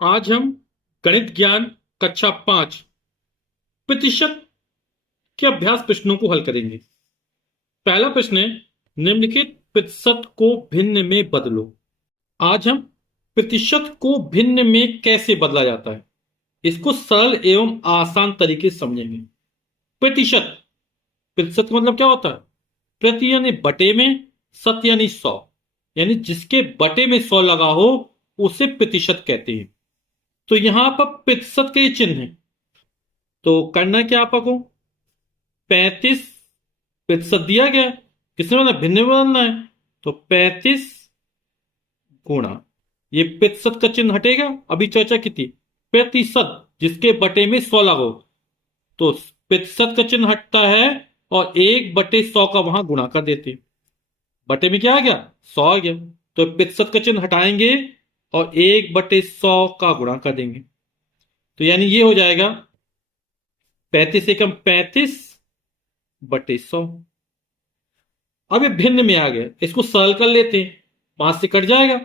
आज हम गणित ज्ञान कक्षा 5 प्रतिशत के अभ्यास प्रश्नों को हल करेंगे। पहला प्रश्न है, निम्नलिखित प्रतिशत को भिन्न में बदलो। आज हम प्रतिशत को भिन्न में कैसे बदला जाता है इसको सरल एवं आसान तरीके से समझेंगे। प्रतिशत प्रतिशत का मतलब क्या होता है? प्रति यानी बटे में, शत यानी 100, यानी जिसके बटे में 100 लगा हो उसे प्रतिशत कहते हैं। तो यहां पर प्रतिशत के चिन्ह है, तो करना क्या आपको? 35% दिया गया है, किसने बदलना? भिन्न में बदलना है। तो 35 गुणा, ये प्रतिशत का चिन्ह हटेगा, अभी चर्चा की थी। प्रतिशत जिसके बटे में 100 लगो, तो प्रतिशत का चिन्ह हटता है और 1/100 का वहां गुणा कर देते। बटे में क्या आ गया? 100 आ गया। तो प्रतिशत का चिन्ह हटाएंगे और 1/100 का गुणा कर देंगे। तो यानी ये हो जाएगा 35 एकम 35/100। अब ये भिन्न में आ गया, इसको सरल कर लेते हैं। 5 से कट जाएगा,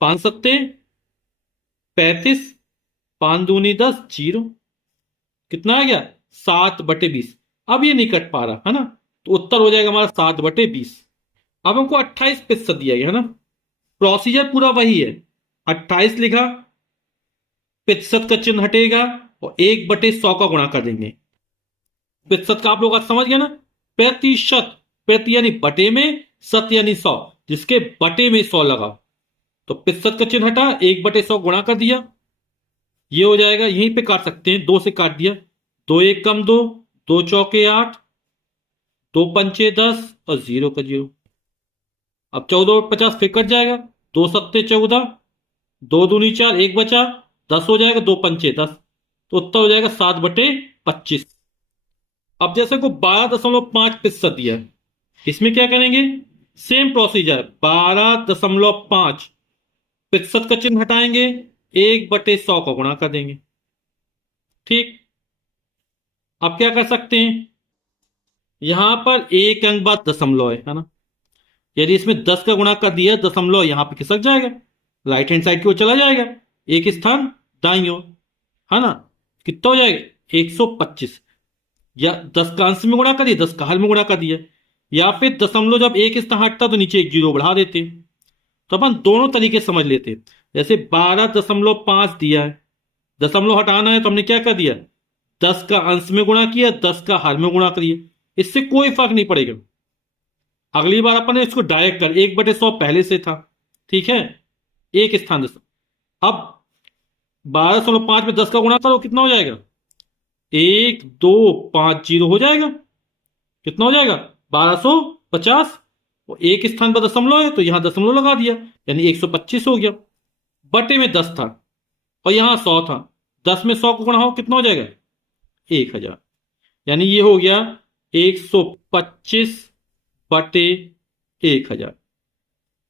5 सत्ते 35, 5 दूनी 10, 0। कितना आ गया? 7/20। अब ये नहीं कट पा रहा है ना, तो उत्तर हो जाएगा हमारा 7/20। अब हमको 28% दिया गया है ना, प्रोसीजर पूरा वही है। 28 लिखा, प्रतिशत का चिन्ह हटेगा और 1/100 का गुणा कर देंगे। प्रतिशत का आप लोग आज समझ गए ना? प्रतिशत, प्रति यानी बटे में, शत यानी 100, जिसके बटे में 100 लगा। तो प्रतिशत का चिन्ह हटा, 1/100 गुणा कर दिया, ये हो जाएगा। यहीं पे काट सकते हैं, 2 से काट दिया। 2 एक कम 2, 2 चौके 8, 2 पंचे 10 और 0 का 0। अब 14 और 50 फिर कट जाएगा, 2 सत्ते 14, 2 दूनी 4, एक बचा, 10 हो जाएगा, 2 पंचे 10। तो उत्तर हो जाएगा 7/25। अब जैसे को 12.5% दिया है, इसमें क्या करेंगे? सेम प्रोसीजर, 12.5 प्रतिशत का चिन्ह हटाएंगे, 1/100 का गुणा कर देंगे। ठीक। अब क्या कर सकते हैं? यहां पर एक अंक बाद दशमलव है ना, यदि इसमें 10 का गुणा कर दिया, दशमलव यहां पर खिसक जाएगा, राइट हैंड साइड की ओर चला जाएगा, एक स्थान दाईं ओर, है ना। कितना हो जाएगा? 125। या 10 का अंश में गुणा कर दिया, 10 का हर में गुणा कर दिया, या फिर दशमलव जब एक स्थान हटता तो नीचे एक जीरो बढ़ा देते। तो अपन दोनों तरीके से समझ लेते। जैसे 12.5 दिया है, दशमलव हटाना है तो हमने क्या कर दिया? 10 का अंश में गुणा किया, 10 का हर में गुणा करिए, इससे कोई फर्क नहीं पड़ेगा। अगली बार अपन ने इसको डायरेक्ट कर, 1/100 पहले से था, ठीक है, एक स्थान दस। अब 12.5 में 10 का गुणा करो, कितना हो जाएगा? 1, 2, 5, 0 हो जाएगा। कितना हो जाएगा? 1250। और एक स्थान पर दशमलव है तो यहां दशमलव लगा दिया, यानी 125 हो गया। बटे में 10 था और यहां 100 था, 10 में 100 को गुणा हो, कितना हो जाएगा? 1000। यानी ये हो गया 125/1000।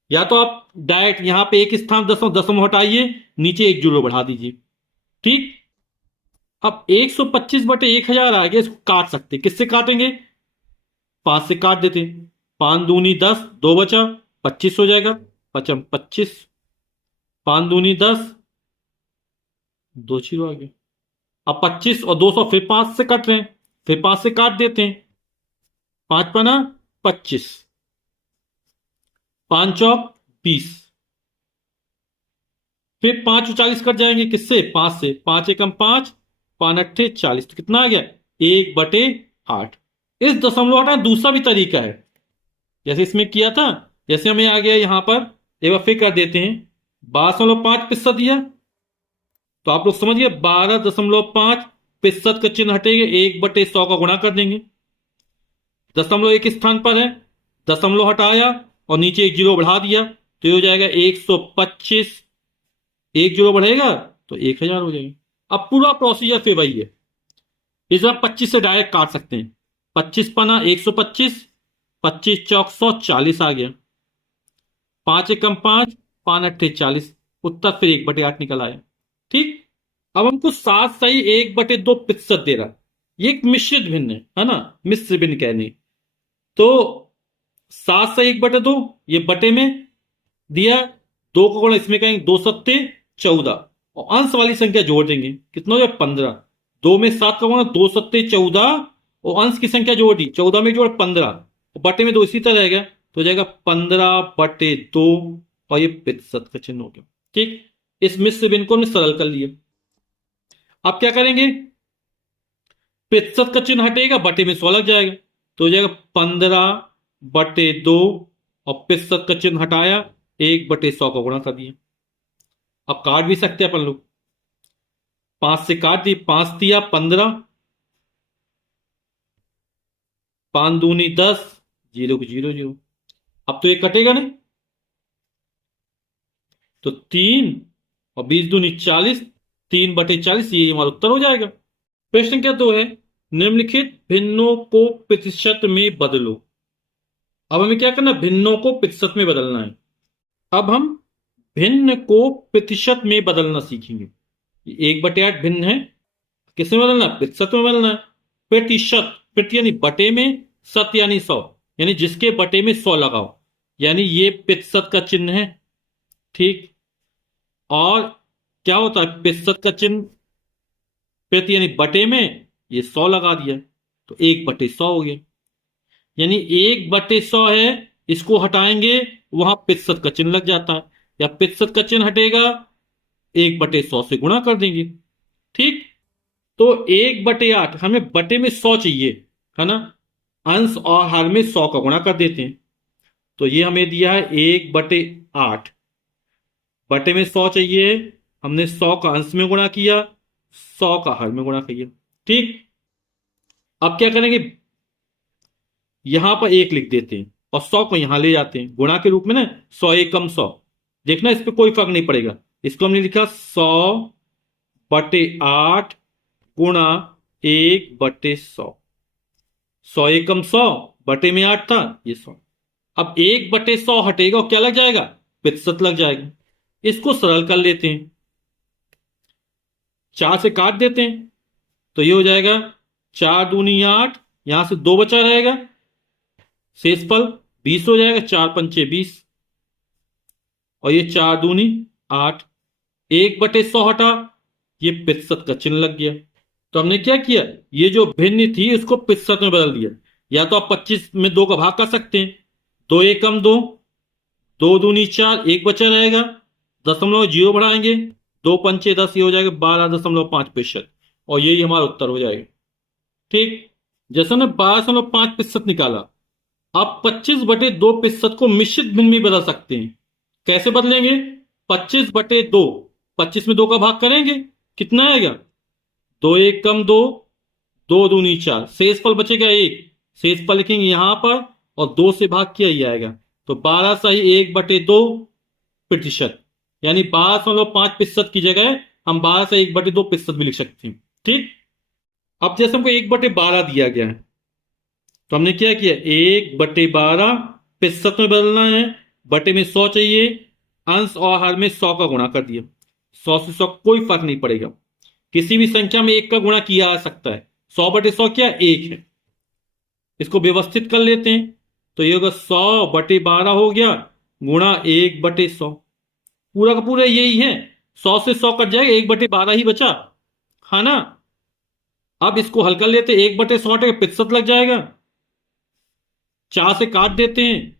या तो आप डायरेक्ट यहां पे एक स्थान दशमलव दशमलव हटाइए, नीचे एक जीरो बढ़ा दीजिए। ठीक। अब 125/1000 आ गया, इसको काट सकते, किससे काटेंगे? 5 से काट देते, 5 दूनी 10, 2 बचा, 25 हो जाएगा, पचम 25, 5 दूनी 10, 2 जीरो आ गया। अब 25 और 200 फिर 5 से कट रहे हैं, फिर 5 से काट देते हैं, 5 पना 25, 5 चौक 20, फिर 5 और 40 कट जाएंगे, किससे? 5 से, 5 एकम 5, 5 अट्ठे 40। तो कितना आ गया? 1/8। इस दशमलव हटाना दूसरा भी तरीका है, जैसे इसमें किया था। जैसे हमें आ गया यहां पर, एक बार फिर कर देते हैं, 12.5% दिया, तो आप लोग समझ गए, 12.5 प्रतिशत का चिन्ह हटेगा, 1/100 का गुणा कर देंगे। दशमलव एक स्थान पर है, दशमलव हटाया और नीचे एक जीरो बढ़ा दिया, तो ये हो जाएगा 125। एक जीरो बढ़ेगा तो 1000 हो जाएगा। अब पूरा प्रोसीजर फिर वही है, इस बार 25 से डायरेक्ट काट सकते हैं। 25 पना 125, 25 चौक 100, 40 आ गया, 5 एकम 5, 5 अट्ठे 40। उत्तर फिर 1/8 निकल आया। ठीक। अब हमको 7 सही 1/2% दे रहा है, ये एक मिश्रित भिन्न है ना, मिश्र भिन्न कहने। तो 7 से 1/2, ये बटे में दिया, 2 को गुणा इसमें कहेंगे, 2 सत्ते 14, और अंश वाली संख्या जोड़ देंगे, कितना हो जाए 15। 2 में 7 का गुणा, 2 सत्ते 14, और अंश की संख्या जोड़ दी, 14 में जोड़ 15, और बटे में 2 इसी तरह रहेगा, तो हो जाएगा 15/2, और ये प्रतिशत का चिन्ह हो गया। ठीक, इस मिश्र भिन्न को हमने सरल कर लिया। अब क्या करेंगे, प्रतिशत का चिन्ह हटेगा, बटे में 100 लग जाएगा, तो हो जाएगा 15/2, और प्रतिशत का चिन्ह हटाया, 1/100 का गुणा कर दिया। अब काट भी सकते हैं अपन लोग, 5 से काट दी, 5 दिया 15, 5 दूनी 10, 0 की 0 0। अब तो ये कटेगा नहीं, तो 3 और 20 दूनी 40, 3/40, ये हमारा उत्तर हो जाएगा। प्रश्न संख्या 2 है, निम्नलिखित भिन्नों को प्रतिशत में बदलो। अब हमें क्या करना है, भिन्नों को प्रतिशत में बदलना है। अब हम भिन्न को प्रतिशत में बदलना सीखेंगे। 1/8 भिन्न है, किसमें बदलना है, प्रतिशत में बदलना है। प्रतिशत, प्रति यानी बटे में, शत यानी 100, यानी जिसके बटे में 100 लगाओ, यानी ये प्रतिशत का चिन्ह है। ठीक, और क्या होता है प्रतिशत का चिन्ह, प्रति यानी बटे में, ये 100 लगा दिया, तो 1/100 हो गया। यानी 1/100 है, इसको हटाएंगे, वहां प्रतिशत का चिन्ह लग जाता है, या प्रतिशत का चिन्ह हटेगा, 1/100 से गुणा कर देंगे। ठीक, तो 1/8, हमें बटे में 100 चाहिए, है ना, अंश और हर में 100 का गुणा कर देते हैं, तो ये हमें दिया है 1/8, बटे में 100 चाहिए, हमने 100 का अंश में गुणा किया, 100 का हर में गुणा किया। ठीक, अब क्या करेंगे, यहां पर 1 लिख देते हैं, और 100 को यहां ले जाते हैं गुणा के रूप में ना, 100 एकम 100, देखना इस पर कोई फर्क नहीं पड़ेगा। इसको हमने लिखा 100/8 गुणा 1/100, 100 एकम 100, बटे में 8 था, ये 100। अब 1/100 हटेगा और क्या लग जाएगा, प्रतिशत लग जाएगा। इसको सरल कर लेते हैं, 4 से काट देते हैं, तो ये हो जाएगा 4 दूनी 8, यहां से 2 बचा रहेगा, शेषफल 20 हो जाएगा, 4 पंचे 20, और ये 4 दूनी 8, 1/100 हटा, ये प्रतिशत का चिन्ह लग गया। तो हमने क्या किया, ये जो भिन्न थी इसको प्रतिशत में बदल दिया। या तो आप 25 में 2 का भाग कर सकते हैं, 2 एकम 2, 2 दूनी 4, 1 बचा रहेगा, दशमलव 0 बढ़ाएंगे, 2 पंचे 10, ये हो जाएगा 12.5%, और यही हमारा उत्तर हो जाएगा। ठीक, जैसे हमने 12.5% निकाला, आप 25/2% को मिश्रित भिन्न में बदल सकते हैं। कैसे बदलेंगे, 25/2, 25 में 2 का भाग करेंगे, कितना आएगा, 2 एकम 2, 2 दूनी 4, शेषफल बचेगा 1, शेषफल लिखेंगे यहां पर, और 2 से भाग किया ही आएगा, तो 12 सही 1/2%, यानी 12.5% की जगह हम 12 से 1/2% भी लिख सकते हैं। ठीक, अब जैसे हमको 1/12 दिया गया है, तो हमने क्या किया, 1/12 प्रतिशत में बदलना है, बटे में 100 चाहिए, अंश और हर में 100 का गुणा कर दिया, 100 से 100 कोई फर्क नहीं पड़ेगा, किसी भी संख्या में 1 का गुणा किया जा सकता है, 100/100 क्या 1 है। इसको व्यवस्थित कर लेते हैं, तो ये होगा 100/12 हो गया, गुणा 1/100, पूरा का पूरा यही है, 100 से 100 कट जाएगा, 1/12 ही बचा, है ना। अब इसको हल कर लेते, 1/100 प्रतिशत लग जाएगा, 4 से काट देते हैं,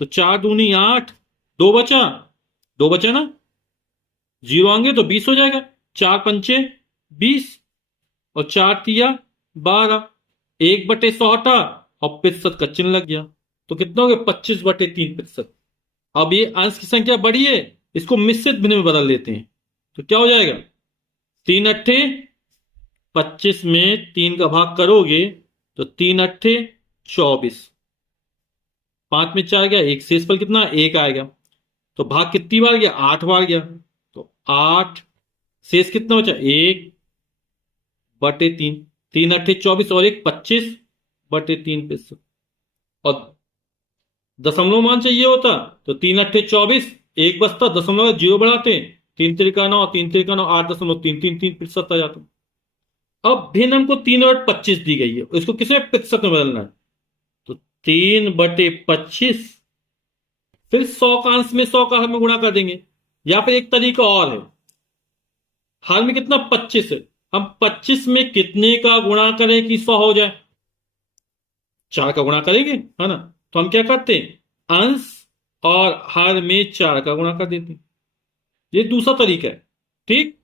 तो 4 दूनी 8, 2 बचा, 2 बचा ना, 0 आएंगे तो 20 हो जाएगा, 4 पंचे 20, और 4 तिया 12, 1/100 हटा, और प्रतिशत का चिन्ह लग गया, तो कितना हो गया 25/3%। अब ये अंश की संख्या बड़ी है, इसको मिश्रित भिन्न में बदल लेते हैं, तो क्या हो जाएगा, 3 अट्ठे 25 में 3 का भाग करोगे, तो 3 अट्ठे 24, 5 में 4 गया, एक शेषफल कितना 1 आएगा, तो भाग कितनी बार गया, 8 बार गया, तो 8, शेष कितना बचा 1/3, 3 अट्ठे 24, और 1 25/3%, और दशमलव मान चाहिए होता, तो 3 अट्ठे 24, 1 बचता, दशमलव 0 बढ़ाते, 3 त्रिका 9, 3 त्रिका 9, 8.333% आ जाता। अब भिन्न हमको 3/25 दी गई है, इसको किसे प्रतिशत में बदलना है, तो 3/25, फिर 100 का अंश में 100 का हमें गुणा कर देंगे, या फिर एक तरीका और है, हाल में कितना 25 है। हम 25 में कितने का गुणा करें कि 100 हो जाए? 4 का गुणा करेंगे, है ना। तो हम क्या करते हैं, अंश और हर में 4 का गुणा कर देते हैं। ये दूसरा तरीका है। ठीक,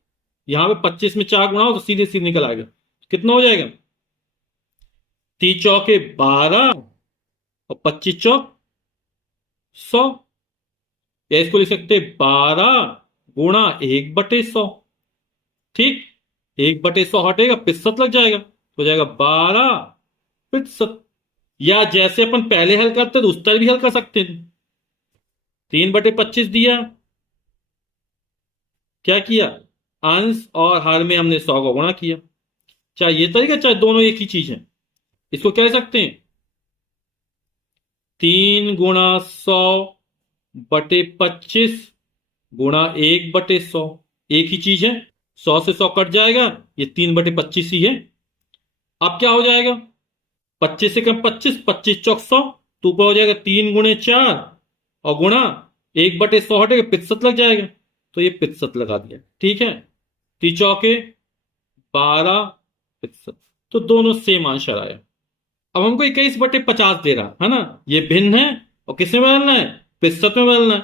यहां पे 25 में 4 गुणा हो तो सीधे सीधे निकल आएगा। कितना हो जाएगा, 3 चौके 12 और 25 चौक 100। या इसको लिख सकते 12 गुणा 1/100। ठीक, 1/100 हटेगा, प्रतिशत लग जाएगा, तो हो जाएगा 12%। या जैसे अपन पहले हल करते तो उस तरह भी हल कर सकते हैं। 3/25 दिया, क्या किया, अंश और हर में हमने 100 का गुणा किया। चाहे ये तरीका, चाहे दोनों एक ही चीज है। इसको क्या कह सकते हैं, 3 गुणा 100/25 गुणा 1/100। एक ही चीज है, 100 से 100 कट जाएगा, ये 3/25 ही है। अब क्या हो जाएगा, 25 से कम 25, 25 चौक 100, तो ऊपर हो जाएगा 3 गुणे 4 और गुणा 1/100 हटेगा, प्रतिशत लग जाएगा, तो ये प्रतिशत लगा दिया। ठीक है, 3 चौके 12%। तो दोनों सेम आंसर आया। अब हमको 21/50 दे रहा है ना, ये भिन्न है और किसमें बदलना है, प्रतिशत में बदलना है।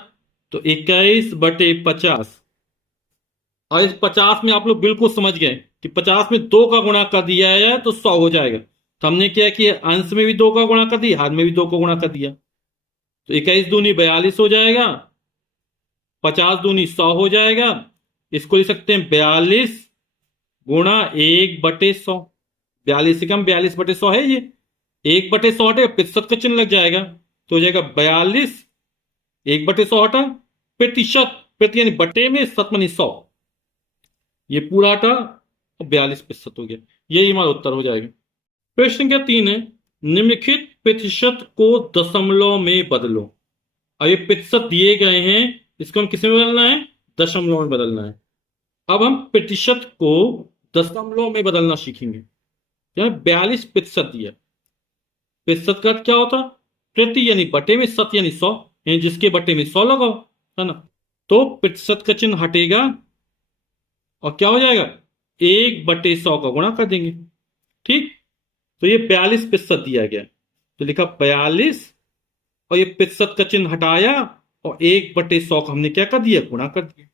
तो 21/50, और इस 50 में आप लोग बिल्कुल समझ गए कि 50 में 2 का गुणा कर दिया है तो 100 हो जाएगा। तो हमने क्या किया, अंश में भी 2 का गुणा कर दिया, हर में भी 2 का गुणा कर दिया। तो 21 दूनी 42 हो जाएगा, 50 दूनी 100 हो जाएगा। इसको लिख सकते हैं 42 गुणा 1/100। 42 से कम 42/100 है ये, 1/100 हटे, प्रतिशत का चिन्ह लग जाएगा, तो हो जाएगा 42, 1/100 हटा, प्रतिशत, प्रति यानी बटे में शत मानी 100, ये पूरा हटा और 42% हो गया। यही हमारा उत्तर हो जाएगा। प्रश्न संख्या 3 है, निम्नलिखित प्रतिशत को दशमलव में बदलो। अब ये प्रतिशत दिए गए हैं, इसको हम किस में बदलना है, दशमलव में बदलना है। अब हम प्रतिशत को दशमलव में बदलना सीखेंगे। यानी 42% दिया, प्रतिशत का अर्थ क्या होता, प्रति यानी बटे में, शत यानी 100, यानी जिसके बटे में 100 लगाओ, है ना। तो प्रतिशत का चिन्ह हटेगा और क्या हो जाएगा, 1/100 का गुणा कर देंगे। ठीक, तो ये 42% दिया गया, तो लिखा 42, और ये प्रतिशत का चिन्ह हटाया और 1/100 का हमने क्या कर दिया, गुणा कर दिया।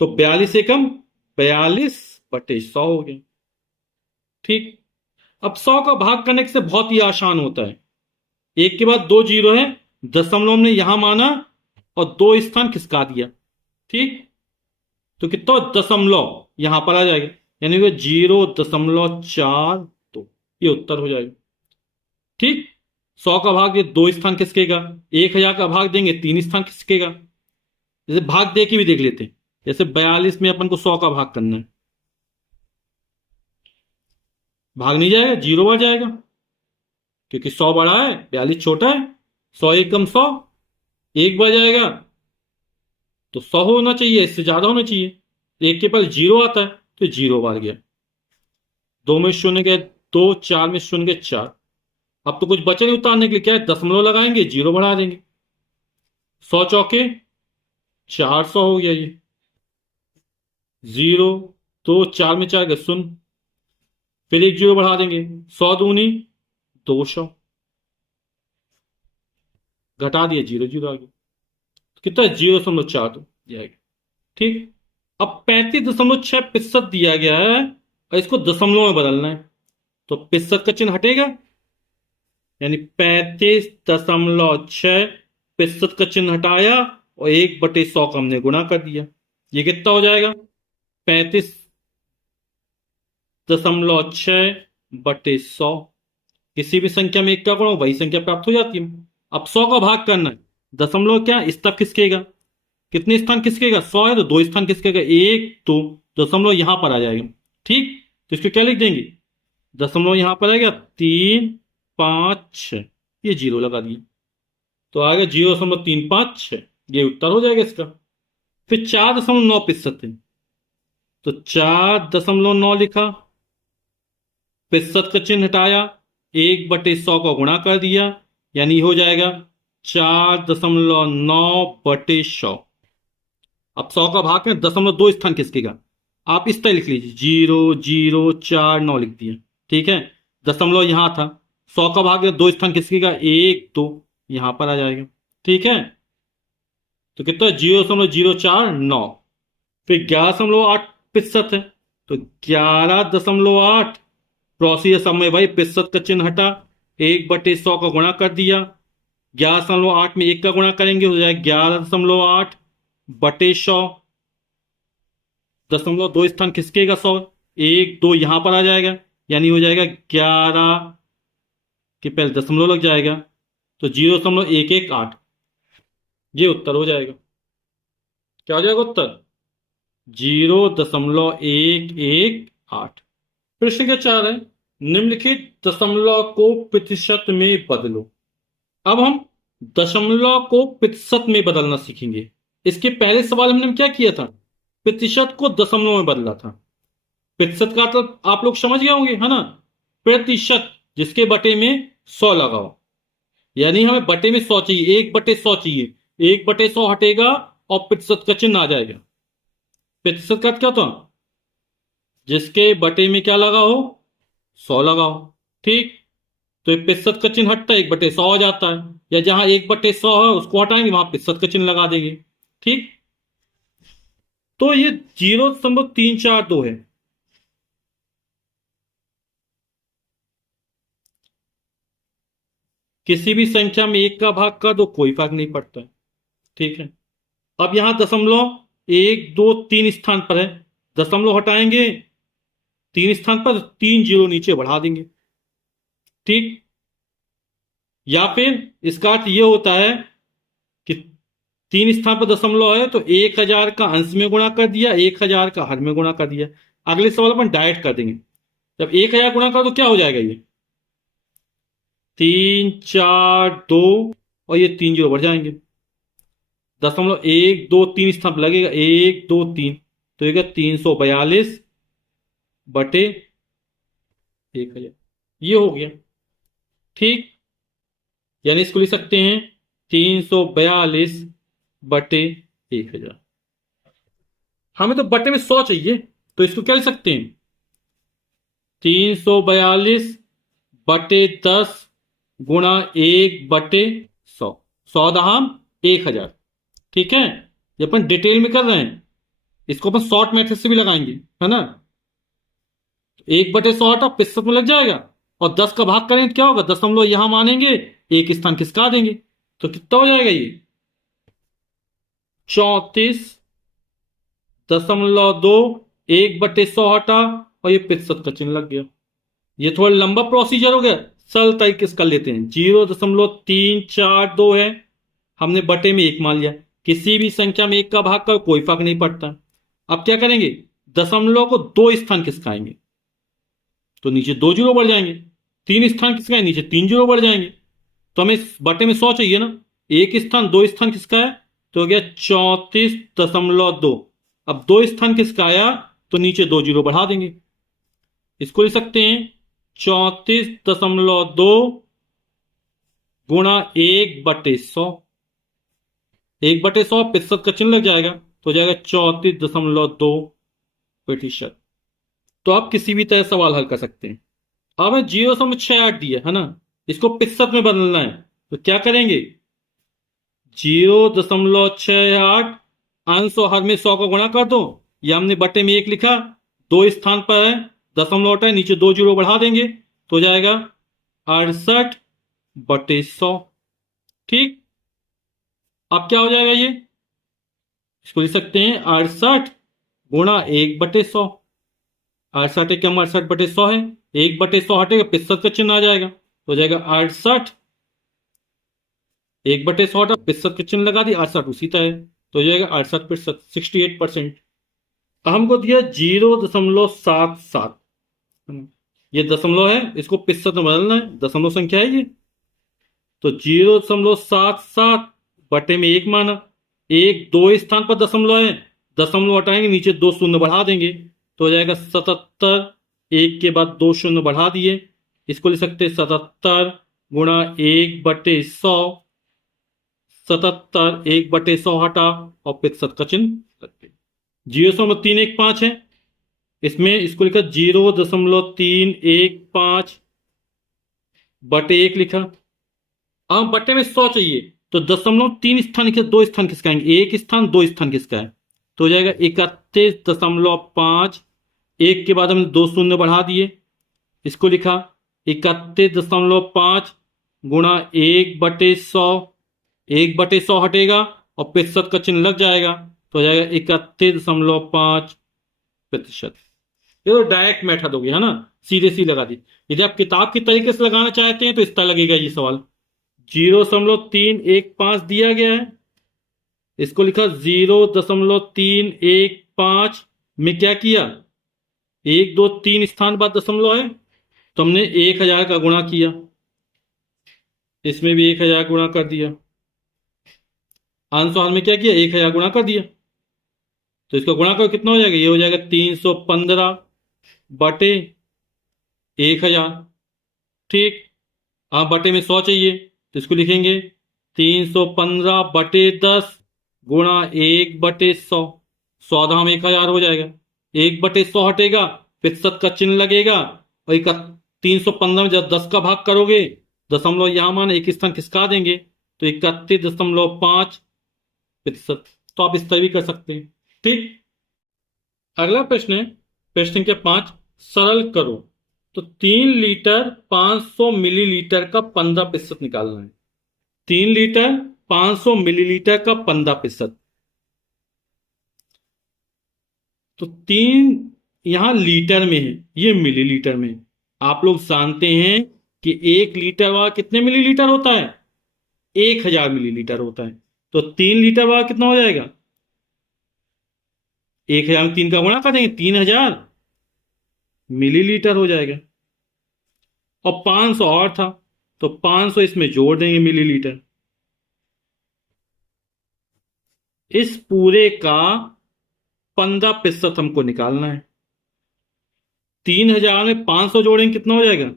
तो 42 एकम 42/100 हो गया। ठीक, अब 100 का भाग करने से बहुत ही आसान होता है। एक के बाद 2 जीरो है, दशमलव ने यहां माना और 2 स्थान खिसका दिया। ठीक, तो कितना, दशमलव यहां पर आ जाएगा, यानी कि 0.42, ये उत्तर हो जाएगा। ठीक, 100 का भाग ये 2 स्थान खिसकेगा, 1000 का भाग देंगे 3 स्थान खिसकेगा। जैसे भाग दे के भी देख लेते हैं, जैसे 42 में अपन को 100 का भाग करना है, भाग नहीं जाएगा, जीरो आ जाएगा, क्योंकि 100 बड़ा है 42 छोटा है। 100 एकम 100, एक बार जाएगा तो 100 होना चाहिए, इससे ज्यादा होना चाहिए। एक के पास जीरो आता है तो जीरो बार गया, 2 में शून्य गए 2, 4 में शून्य गए 4। अब तो कुछ बचा नहीं उतारने के लिए, क्या है, दशमलव लगाएंगे, जीरो बढ़ा देंगे। 100 चौके 400 हो गया ये, 0, तो 4 में 4 गए शून्य, फिर एक जीरो बढ़ा देंगे, 100 दूनी 200, घटा दिया, जीरो जीरो आ गया, कितना, 0.42 जाएगा। ठीक, अब 35.6% दिया गया है और इसको दशमलव में बदलना है, तो प्रतिशत का चिन्ह हटेगा, यानी 35.6, प्रतिशत का चिन्ह हटाया और 1/100 का हमने गुणा कर दिया। ये कितना हो जाएगा, 35.6/100। किसी भी संख्या में 1 का गुणा वही संख्या प्राप्त हो जाती है। अब 100 का भाग करना है, दशमलव क्या इस तक खिसकेगा, कितने स्थान खिसकेगा, 100 है तो 2 स्थान खिसकेगा, 1 2, दशमलव यहां पर आ जाएगा। ठीक, तो इसको क्या लिख देंगे, दशमलव यहां पर आएगा 3 5 6, ये जीरो लगा दिए, तो आएगा 0.356, ये उत्तर हो जाएगा इसका। फिर 4.9% है, तो 4.9 लिखा, प्रतिशत का चिन्ह हटाया, 1/100 का गुणा कर दिया, यानी हो जाएगा 4.9/100। अब 100 का भाग में 0.2 स्थान खिसकेगा। आप इस तरह लिख लीजिए, 0 0 4 9 लिख दिया। ठीक है, दशमलव यहां था, 100 का भाग में 2 स्थान खिसकेगा, 1 2 यहां पर आ जाएगा। ठीक है, तो कितना, 0.049। फिर 11.8 प्रतिशत है, तो 11.8 प्रोसीजर सब में भाई प्रतिशत का चिन्ह हटा, 1/100 का गुणा कर दिया। 11.8 में 1 का गुणा करेंगे, हो जाएगा 11.8/100। 0.2 स्थान खिसकेगा 100, 1 2 यहां पर आ जाएगा, यानी हो जाएगा 11 के पहले दशमलव लग जाएगा, तो 0.118। ये उत्तर हो जाएगा। क्या हो जाएगा उत्तर, 0.118। प्रश्न के 4 है, निम्नलिखित दशमलव को प्रतिशत में बदलो। अब हम दशमलव को प्रतिशत में बदलना सीखेंगे। इसके पहले सवाल हमने क्या किया था, प्रतिशत को दशमलव में बदला था। प्रतिशत का मतलब आप लोग समझ गए होंगे, है ना, प्रतिशत जिसके बटे में 100 लगाओ, यानी हमें बटे में 100 चाहिए, 1/100 चाहिए, 1/100 हटेगा और प्रतिशत का चिन्ह आ जाएगा। प्रतिशत का क्या था, जिसके बटे में क्या लगा हो, 100 लगाओ। ठीक, तो ये प्रतिशत का चिन्ह हटता है, 1/100 हो जाता है, या जहां 1/100 है उसको हटाएंगे, वहां प्रतिशत का चिन्ह लगा देंगे। ठीक, तो ये 0.342 है। किसी भी संख्या में 1 का भाग कर दो, कोई फर्क नहीं पड़ता है। ठीक है, अब यहां दशमलव 1 2 3 स्थान पर है, दशमलव हटाएंगे, 3 स्थान पर 3 जीरो नीचे बढ़ा देंगे। ठीक, या फिर इसका अर्थ यह होता है कि 3 स्थान पर दशमलव है, तो 1000 का अंश में गुणा कर दिया, 1000 का हर में गुणा कर दिया। अगले सवाल अपन डायरेक्ट कर देंगे। जब 1000 गुणा करो तो क्या हो जाएगा, ये 3 4 2 और ये 3 जीरो बढ़ जाएंगे। दशमलव 1 2 3 स्थान पर लगेगा, 1 2 3, तो ये 342/1000, ये हो गया। ठीक, यानी इसको लिख सकते हैं 342/1000। हमें तो बटे में 100 चाहिए, तो इसको क्या लिख सकते हैं, 342/10 गुणा 1/100, 100 1000। ठीक है, ये अपन डिटेल में कर रहे हैं, इसको अपन शॉर्ट मेथड से भी लगाएंगे, है ना। 1/100 हटा, प्रतिशत में लग जाएगा, और 10 का भाग करेंगे तो क्या होगा, दशमलव यहां मानेंगे, एक स्थान खिसका देंगे, तो कितना हो जाएगा, ये 34.2। 1/100 हटा और ये प्रतिशत का चिन्ह लग गया। ये थोड़ा लंबा प्रोसीजर हो गया, सरल तरीके से कर लेते हैं। 0.342 है, हमने बटे में 1 मान लिया, किसी भी संख्या में 1 का भाग कर कोई फर्क नहीं पड़ता। अब क्या करेंगे, दशमलव को 2 स्थान खिसकाएंगे, तो नीचे 2 जीरो बढ़ जाएंगे, 3 स्थान खिसकाए, नीचे 3 जीरो बढ़ जाएंगे। तो हमें बटे में 100 चाहिए ना, 1 स्थान 2 स्थान खिसकाया, तो हो गया 34.2। अब 2 स्थान खिसकाया, तो नीचे 2 जीरो बढ़ा देंगे, इसको लिख सकते हैं 34.2 गुणा 1/100। 1/100 प्रतिशत का चिन्ह लग जाएगा, तो हो जाएगा 34.2%। तो आप किसी भी तरह सवाल हल कर सकते हैं। अब हमें 0.68 दिया है ना, इसको प्रतिशत में बदलना है, तो क्या करेंगे, 0.68 अंश और हर में 100 का गुणा कर दो, या हमने बटे में 1 लिखा, 2 स्थान पर है, दशमलव हटाए, नीचे 2 जीरो बढ़ा देंगे, तो हो जाएगा 68/100। ठीक, अब क्या हो जाएगा, ये इसको लिख सकते हैं 68 गुणा 1/100। 68 एक कम 68/100 है, 1/100 हटेगा, प्रतिशत का चिन्ह आ जाएगा, तो हो जाएगा 68। 1/100 हटा, प्रतिशत का चिन्ह लगा दिया, 68 उसी तरह है, तो हो जाएगा 68%, 68%। हमको दिया 0.77, ये दशमलव है, इसको प्रतिशत में बदलना है, दशमलव संख्या है ये, तो 0.77 बटे में 1 माना, 1 2 स्थान पर दशमलव है, दशमलव हटाएंगे, नीचे 2 शून्य बढ़ा देंगे, तो हो जाएगा 77। 1 के बाद 2 शून्य बढ़ा दिए, इसको लिख सकते हैं 77 गुणा 1/100। 77 1/100 हटा और प्रतिशत का चिन्ह 0.315 है, इसमें इसको लिखा 0.315 बटे 1 लिखा। अब बटे में 100 चाहिए, तो 0.3 स्थान किस, 2 स्थान किसका आएंगे, 1 स्थान 2 स्थान किसका है, तो हो जाएगा 31.5। एक के बाद हमने 2 शून्य बढ़ा दिए, इसको लिखा 31.5 गुणा 1/100। 1/100 हटेगा और प्रतिशत का चिन्ह लग जाएगा, तो हो जाएगा 31.5%। ये तो डायरेक्ट मेथड हो गया है ना, सीधे सी लगा दी। यदि आप किताब की तरीके से लगाना चाहते हैं तो इस तरह लगेगा ये सवाल। 0.315 दिया गया है, इसको लिखा 0.315 में क्या किया, 1 2 3 स्थान बाद दशमलव है, तो हमने 1000 का गुणा किया, इसमें भी 1000 गुणा कर दिया, आंसर में क्या किया, 1000 गुणा कर दिया, तो इसका गुणा कर कितना हो जाएगा, ये हो जाएगा 315 बटे 1000। ठीक, आप बटे में 100 चाहिए, तो इसको लिखेंगे 315 बटे 10 गुणा 1/100। 100 धाम 1000 हो जाएगा, 1/100 हटेगा, प्रतिशत का चिन्ह लगेगा, और 315 में जब 10 का भाग करोगे, दशमलव यहां मान एक स्थान खिसका देंगे, तो 31.5%। तो आप इस तरह भी कर सकते हैं। ठीक, अगला प्रश्न है प्रश्न संख्या 5, सरल करो। तो 3 लीटर 500 मिलीलीटर का 15% निकालना है। 3 लीटर 500 मिलीलीटर का 15%, तो 3 यहां लीटर में है, ये मिलीलीटर में है। आप लोग जानते हैं कि 1 लीटर वाला कितने मिलीलीटर होता है, 1000 मिलीलीटर होता है। तो 3 लीटर वाला कितना हो जाएगा, 1000 में 3 का गुणा कर देंगे, 3000 मिलीलीटर हो जाएगा। और 500 और था, तो 500 इसमें जोड़ देंगे मिलीलीटर। इस पूरे का 15% हमको निकालना है। 3000 में 500 जोड़ेंगे, कितना हो जाएगा,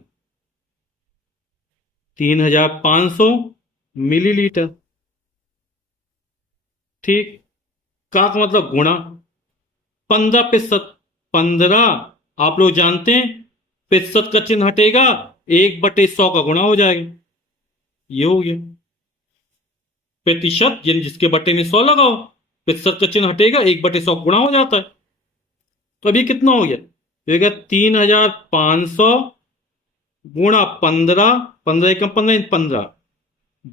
3500 मिलीलीटर। ठीक, का मतलब गुणा 15%। 15, आप लोग जानते हैं प्रतिशत का चिन्ह हटेगा, 1/100 का गुणा हो जाएगा, ये हो गया प्रतिशत, यानी जिसके बटे में 100 लगाओ, प्रतिशत का चिन्ह हटेगा, 1/100 गुणा हो जाता है। तो अभी कितना हो गया, ये हो गया 3500 गुणा 15, 15 एकम 15 15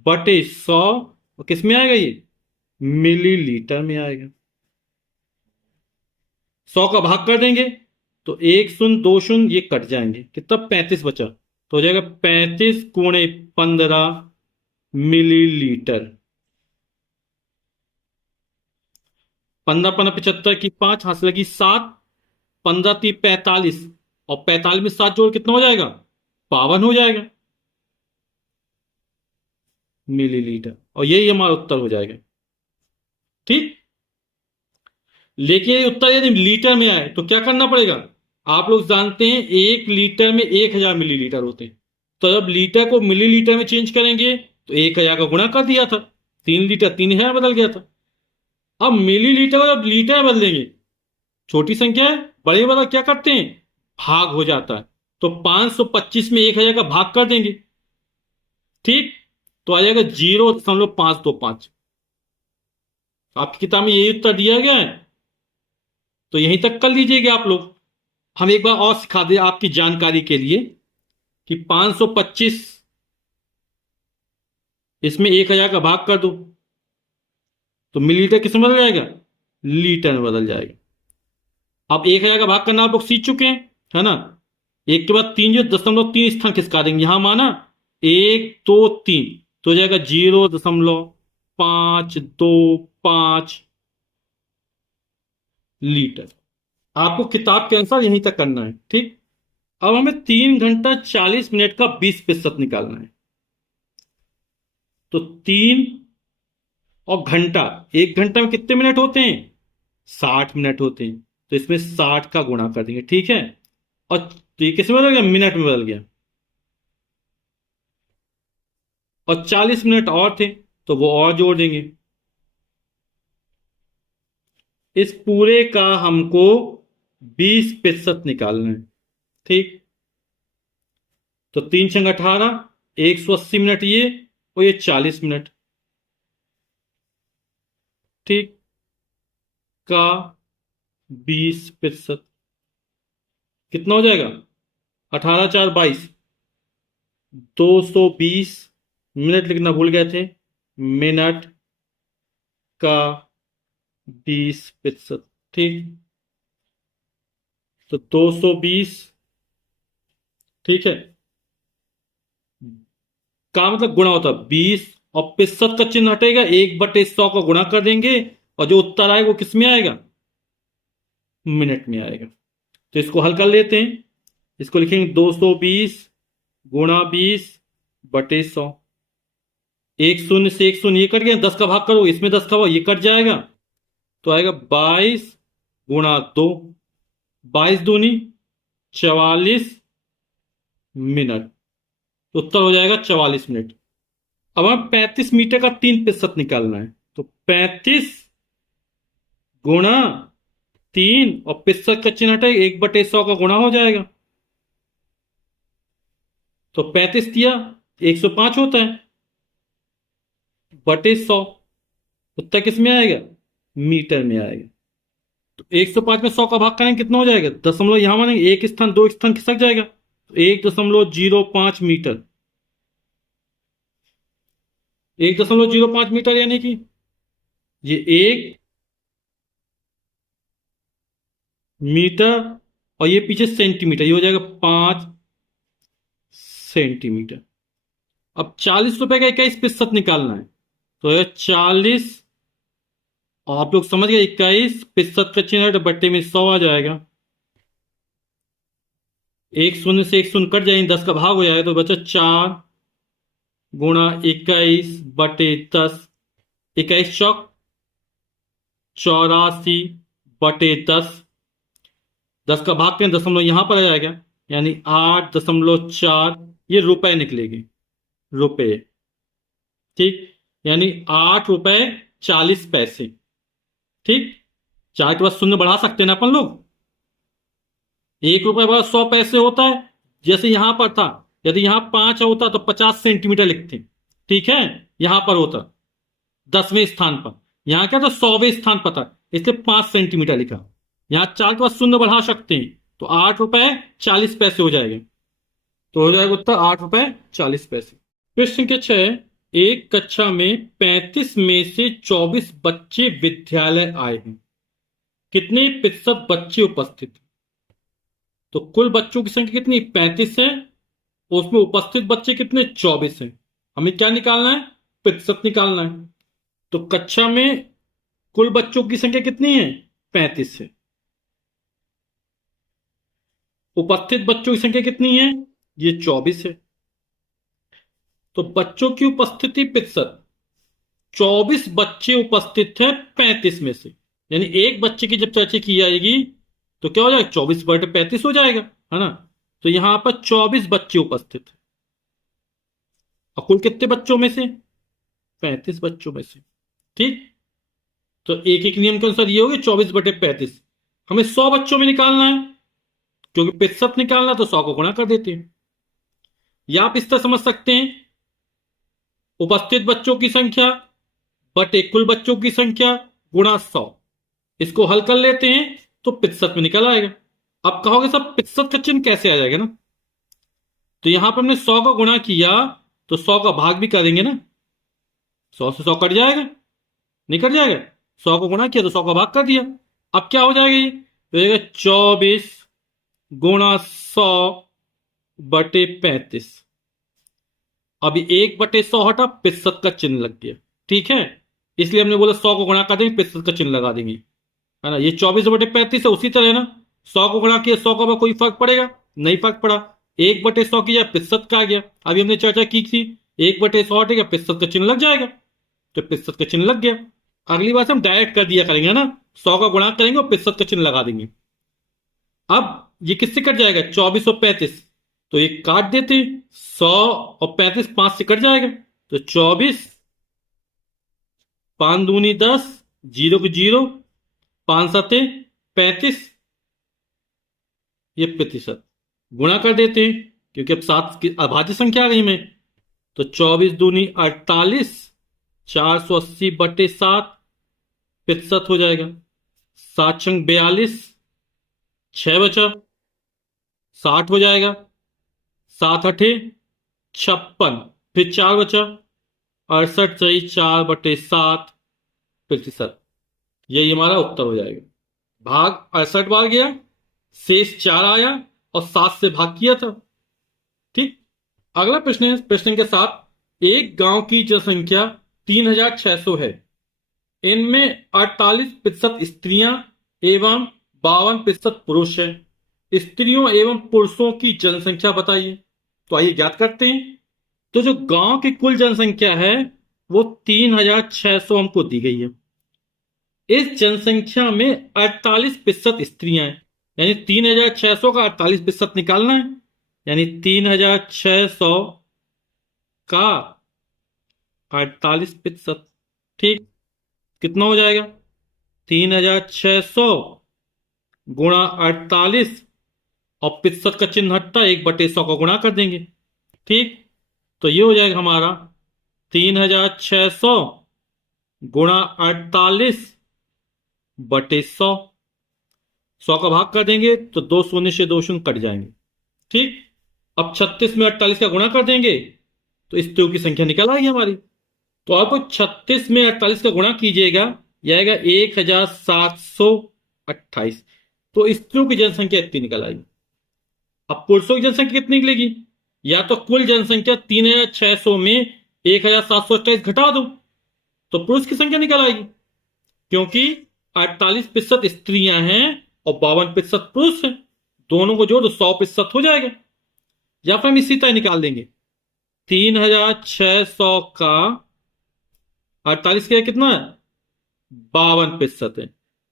बटे 100, और किस में आएगा, ये मिलीलीटर में आएगा। 100 का भाग कर देंगे, तो 1 शून्य 2 शून्य ये कट जाएंगे, कितना 35 बचा, तो हो जाएगा 35 गुणे 15 मिलीलीटर। 15 15 75 की 5 हाथ से लगी 7, 15 3 45, और 45 में 7 जोड़ कितना हो जाएगा, 52 हो जाएगा मिलीलीटर, और यही हमारा उत्तर हो जाएगा। ठीक, लेकिन ये उत्तर यदि लीटर में आए तो क्या करना पड़ेगा, आप लोग जानते हैं 1 लीटर में 1000 मिलीलीटर होते हैं, तो जब लीटर को मिलीलीटर में चेंज करेंगे तो 1000 का गुणा कर दिया था, 3 लीटर 3000 बदल गया था। अब मिलीलीटर को जब लीटर में बदलेंगे, छोटी संख्या है, बड़े बड़ा क्या करते हैं, भाग हो जाता है, तो 525 में 1000 का भाग कर देंगे। ठीक, तो आ जाएगा 0.525। आपकी किताब में यही उत्तर दिया गया है, तो यहीं तक कर लीजिएगा आप लोग। हम एक बार और सिखा दें आपकी जानकारी के लिए कि 525 इसमें 1000 का भाग कर दो, तो मिलीलीटर किसमें बदल जाएगा, लीटर में बदल जाएगा। अब 1000 का भाग करना आप लोग सीख चुके हैं, है ना। एक के बाद 3, जो 0.3 स्थान खिसका देंगे, यहां माना 1 2 3, तो हो जाएगा 0.525 लीटर। आपको किताब के अनुसार यहीं तक करना है। ठीक, अब हमें 3 घंटा 40 मिनट का 20% निकालना है। तो 3 और घंटा, 1 घंटा में कितने मिनट होते हैं, 60 मिनट होते हैं, तो इसमें 60 का गुणा कर देंगे। ठीक है, और तो ये किस में बदल गया, मिनट में बदल गया, और 40 मिनट और थे तो वो और जोड़ देंगे, इस पूरे का हमको 20% निकालना है। ठीक, तो 3 × 18, 180 मिनट ये, और ये 40 मिनट। ठीक, का 20%, कितना हो जाएगा? 18×4 = 22। 220 मिनट लिखना भूल गए थे, मिनट का 20%। ठीक, तो 220, ठीक है, का मतलब गुणा होता है 20, और 65 का चिन्ह हटेगा, 1/100 का गुणा कर देंगे, और जो उत्तर आएगा वो किस में आएगा? मिनट में आएगा। तो इसको हल कर लेते हैं। इसको लिखेंगे 220 गुणा 20/100। एक शून्य से एक शून्य ये कट गया, 10 का भाग करो, इसमें 10 का भाग ये कट जाएगा, तो आएगा 22 × 2, 22 दूनी 44 मिनट। तो उत्तर हो जाएगा 44 मिनट। अब हमें 35 मीटर का 3% निकालना है, तो 35 × 3, और 65 का चिन्ह हटे, 1/100 का गुणा हो जाएगा, तो 35 दिया 105 होता है, बटे 100। उत्तर किस में आएगा? मीटर में आएगा। तो 105 में 100 का भाग करेंगे, कितना हो जाएगा? दशमलव यहां मानेंगे, एक स्थान दो स्थान खिसक जाएगा, तो 1.05 मीटर। 1.05 मीटर यानी कि ये 1 मीटर, और ये पीछे सेंटीमीटर, ये हो जाएगा 5 सेंटीमीटर। अब 40 रुपए का 21% निकालना है, तो ये 40, और आप लोग समझ गए, 21 प्रतिशत का चिन्ह है, तो बट्टे में 100 आ जाएगा। एक शून्य से एक शून्य कट जाएंगे, 10 का भाग हो जाएगा, तो बचा 4 × 21/10। 21 × 4 = 84/10। 10 का भाग करें, दशमलव यहां पर आ जाएगा, यानी 8.4, ये रुपए निकलेगी, रुपए। ठीक, यानी 8 रुपए 40 पैसे। ठीक, 4 के बाद शून्य बढ़ा सकते हैं ना अपन लोग। 1 रुपए बड़ा 100 पैसे होता है, जैसे यहां पर था, यदि यहां 5 होता तो 50 सेंटीमीटर लिखते। ठीक है, यहां पर होता 10वें स्थान पर, यहां क्या था 100वें स्थान पर था, इसलिए 5 सेंटीमीटर लिखा। यहां 4 के बाद शून्य बढ़ा सकते हैं, तो 8 रुपए 40 पैसे हो जाएंगे, तो हो जाएगा उत्तर 8 रुपए 40 पैसे। प्रश्न संख्या 6, एक कक्षा में 35 में से 24 बच्चे विद्यालय आए हैं, कितने प्रतिशत बच्चे उपस्थित हैं? तो कुल बच्चों की संख्या कितनी? 35 है, उसमें उपस्थित बच्चे कितने? 24 हैं। हमें क्या निकालना है? प्रतिशत निकालना है। तो कक्षा में कुल बच्चों की संख्या कितनी है? 35 है। उपस्थित बच्चों की संख्या कितनी है? ये 24 है। तो बच्चों की उपस्थिति प्रतिशत, 24 बच्चे उपस्थित थे 35 में से, यानी एक बच्चे की जब चर्चा की जाएगी तो क्या हो जाएगा? 24/35 हो जाएगा, है ना। तो यहां पर 24 बच्चे उपस्थित हैं, और कुल कितने बच्चों में से? 35 बच्चों में से। ठीक, तो एक एक नियम के अनुसार ये हो गया 24/35। हमें 100 बच्चों में निकालना है, क्योंकि प्रतिशत निकालना, तो 100 को गुणा कर देते हैं। या आप इस तरह समझ सकते हैं, उपस्थित बच्चों की संख्या बटे कुल बच्चों की संख्या गुणा 100। इसको हल कर लेते हैं तो प्रतिशत में निकल आएगा। अब कहोगे सब प्रतिशत का चिन्ह कैसे आ जाएगा ना, तो यहां पर हमने 100 का गुणा किया, तो 100 का भाग भी करेंगे ना, 100 से 100 कट जाएगा, नहीं कट जाएगा? 100 को गुणा किया तो 100 का भाग कर दिया। अब क्या हो जाएगा? ये हो जाएगा 24 गुणा 100/35। अभी 1/100 हटा, प्रतिशत का चिन्ह लग गया। ठीक है, इसलिए हमने बोला 100 को गुणा कर देंगे, प्रतिशत का चिन्ह लगा देंगे, है ना। ये 24/35 है, उसी तरह ना 100 को गुणा किया 100 का कोई फर्क पड़ेगा? नहीं फर्क पड़ा। 1/100 की जगह प्रतिशत का आ गया। अभी हमने चर्चा की थी 1/100 हटेगा, प्रतिशत का चिन्ह लग जाएगा, तो प्रतिशत का चिन्ह लग गया। अगली बार से हम डायरेक्ट कर दिया करेंगे ना, 100 का गुणा करेंगे और प्रतिशत का चिन्ह लगा देंगे। अब ये किससे कट जाएगा? 24 और 35, तो ये काट देते, 100 और 35 5 से कट जाएगा, तो 24, 5 दूनी 10, 0 को 0, 5 सते 35, ये प्रतिशत गुणा कर देते हैं क्योंकि अब 7 की अभाज्य संख्या आ गई में। तो 24 दूनी 48, 480/7 प्रतिशत हो जाएगा। 7 छंग 42, 6 बचा, 60 हो जाएगा। 7 अठे 56, फिर 4 बचा, 68 सही 4/7 प्रतिशत। यही हमारा उत्तर हो जाएगा। भाग 68 बार गया, शेष 4 आया और 7 से भाग किया था। ठीक। अगला प्रश्न है, प्रश्न के साथ एक गांव की जनसंख्या 3600 है। इनमें 48% स्त्रियां एवं 52% पुरुष है। स्त्रियों एवं पुरुषों की जनसंख्या बताइए। तो आइए ज्ञात करते हैं। तो जो गांव की कुल जनसंख्या है वो 3600 हमको दी गई है। इस जनसंख्या में 48% स्त्रियां हैं, यानी 3600 का 48% निकालना है, यानी 3600 का 48%। ठीक, कितना हो जाएगा? 3600 गुणा 48 और प्रतिशत का चिन्ह हटता, 1/100 का गुणा कर देंगे। ठीक, तो ये हो जाएगा हमारा 3600 गुणा 48/100। 100 का भाग कर देंगे तो 2 शून्य से 2 शून्य कट जाएंगे। ठीक, अब 36 में 48 का गुणा कर देंगे तो स्त्रियों की संख्या निकल आएगी हमारी। तो आप 36 में 48 का गुणा कीजिएगा, यह आएगा 1728। तो स्त्रियों की जनसंख्या इतनी निकल आएगी। अब पुरुषों की जनसंख्या कितनी निकलेगी? या तो कुल जनसंख्या 3600 में 1728 घटा दो तो पुरुष की संख्या निकल आएगी, क्योंकि 48% स्त्रियां हैं और 52% पुरुष हैं। दोनों को जोड़ दो 100% हो जाएगा। या फिर हम इसी तरह निकाल देंगे 3600 का 48 का कितना है? 52% है।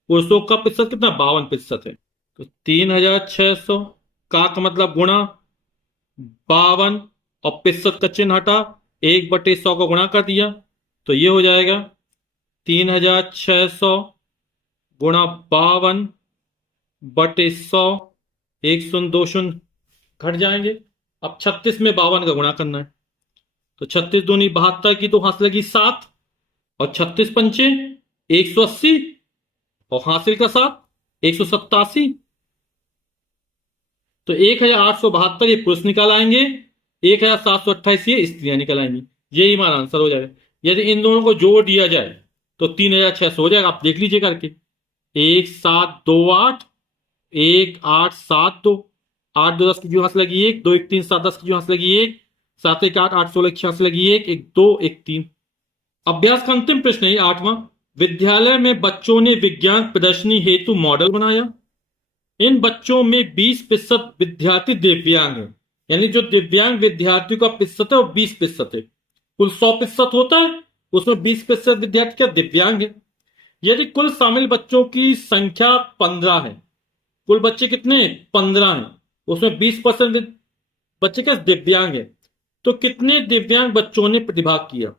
पुरुषों का प्रतिशत कितना? 52% है। तो 3600 का मतलब गुणा 52 और प्रतिशत का चिन्ह हटा, 1/100 का गुणा कर दिया तो ये हो जाएगा 3600 गुणा 52/100, 1 शून्य 2 शून्य घट जाएंगे। अब 36 में 52 का गुणा करना है तो 36 दूनी 72 की तो हासिल लगी 7 और 36 पंचे 180 और हासिल का 7 187। तो 1872 ये पुरुष निकाल आएंगे, 1728 ये स्त्रियां निकल आएंगी। यही हमारा आंसर हो जाएगा। यदि इन दोनों को जोड़ दिया जाए तो 3600 हो जाएगा। आप देख लीजिए करके, 1728 1872, 8 2 10 की जो हाथ लगी 1, 2 1 3 7 10 की जो हाथ लगी 1, 7 1 8 8 16 की हाथ लगी 1 1 2 1 3। अभ्यास का अंतिम प्रश्न है 8वां। विद्यालय में बच्चों ने विज्ञान प्रदर्शनी हेतु मॉडल बनाया। इन बच्चों में 20% विद्यार्थी दिव्यांग है, यानी जो दिव्यांग विद्यार्थियों का प्रतिशत है वो 20% है। कुल 100% होता है, उसमें 20% विद्यार्थी क्या दिव्यांग है। यदि कुल शामिल बच्चों की संख्या 15 है, कुल बच्चे कितने? 15 हैं, उसमें 20% बच्चे क्या दिव्यांग है, तो कितने दिव्यांग बच्चों ने प्रतिभाग किया?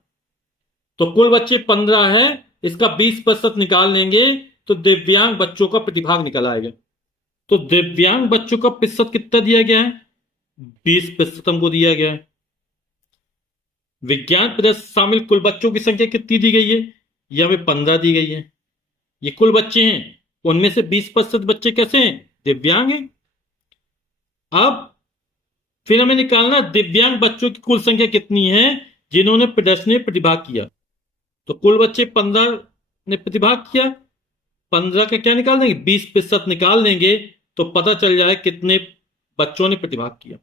तो कुल बच्चे 15 है, इसका 20% निकाल लेंगे तो दिव्यांग बच्चों का प्रतिभाग निकल आएगा। तो दिव्यांग बच्चों का प्रतिशत कितना दिया गया है? 20% हमको दिया गया है। विज्ञान प्रदर्शनी शामिल कुल बच्चों की संख्या कितनी दी गई है? ये हमें 15 दी गई है। ये कुल बच्चे हैं, उनमें से 20% बच्चे कैसे हैं? दिव्यांग हैं। अब फिर हमें निकालना दिव्यांग बच्चों की कुल संख्या कितनी है जिन्होंने प्रदर्शनी में प्रतिभाग किया। तो कुल बच्चे 15 ने प्रतिभाग किया, 15 का क्या निकाल देंगे? 20% निकाल देंगे तो पता चल जाए कितने बच्चों ने प्रतिभाग किया।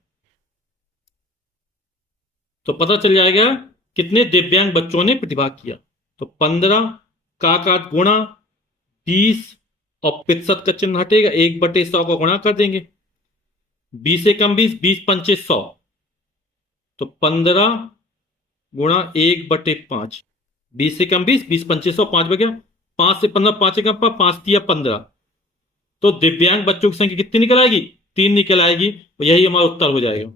तो पता चल जाएगा कितने दिव्यांग बच्चों ने प्रतिभाग किया। तो 15 का गुणा 20 और प्रतिशत का चिन्ह हटेगा, 1/100 का गुणा कर देंगे। 20 से कम 20, 20 पंचे 100, तो 15 गुणा 1/5। 20 से कम 20, 20 पंचे 100, 5 बचा। 5 से 15, 5 से कम 5 तिया 15। तो दिव्यांग बच्चों की संख्या कितनी निकल आएगी? 3 निकल आएगी। तो यही हमारा उत्तर हो जाएगा।